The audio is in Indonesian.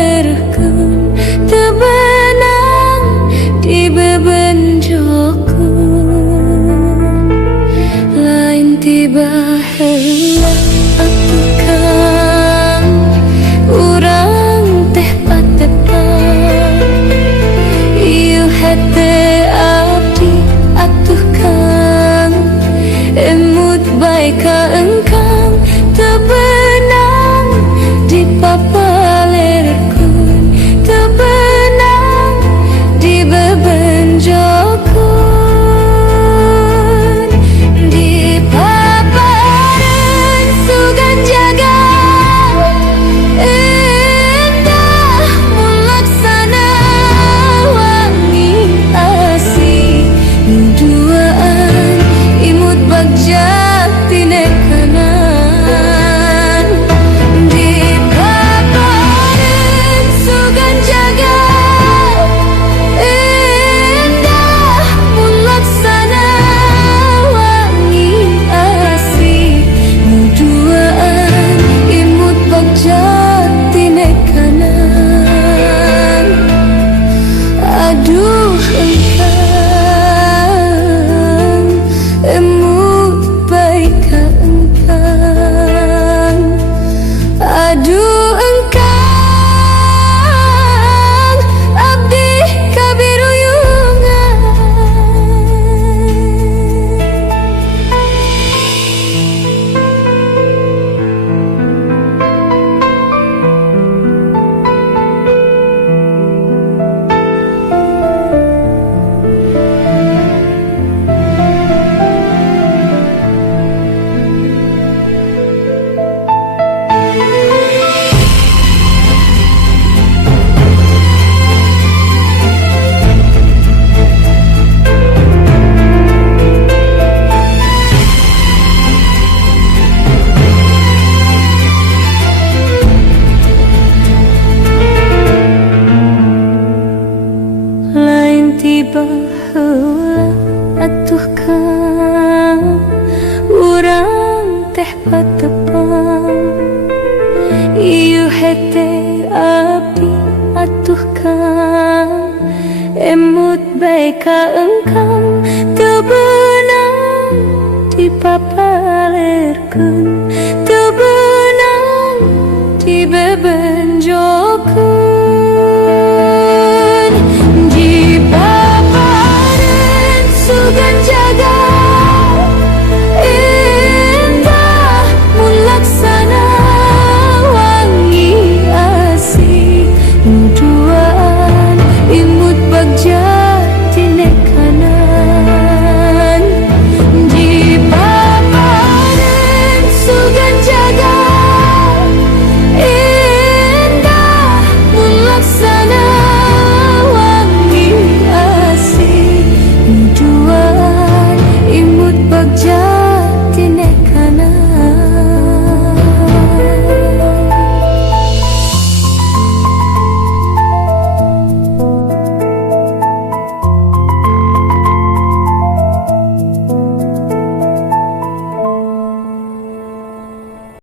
papalerkeun tebenang di bebenjokeun lain tiba heula atuh Kang urang teh patepan ieu hete abdi atuh Kang emut bae ka engkang tebenang di papalerkeun tebenang di bebenjokeun di papareun sugan jaga endah mun laksana wangi asih nu duaan imut bagja tinekanan di papareun sugan jaga endah mun laksana wangi asih nu duaan imut bagja tinekanan aduh engkang emut baik ka engkang aduh engkang abdi kabiruyungan. Lain tiba heula atuh Kang urang teh patepang ieu hete abdi atuh Kang emut bae ka engkang teu beunang di papalerkeun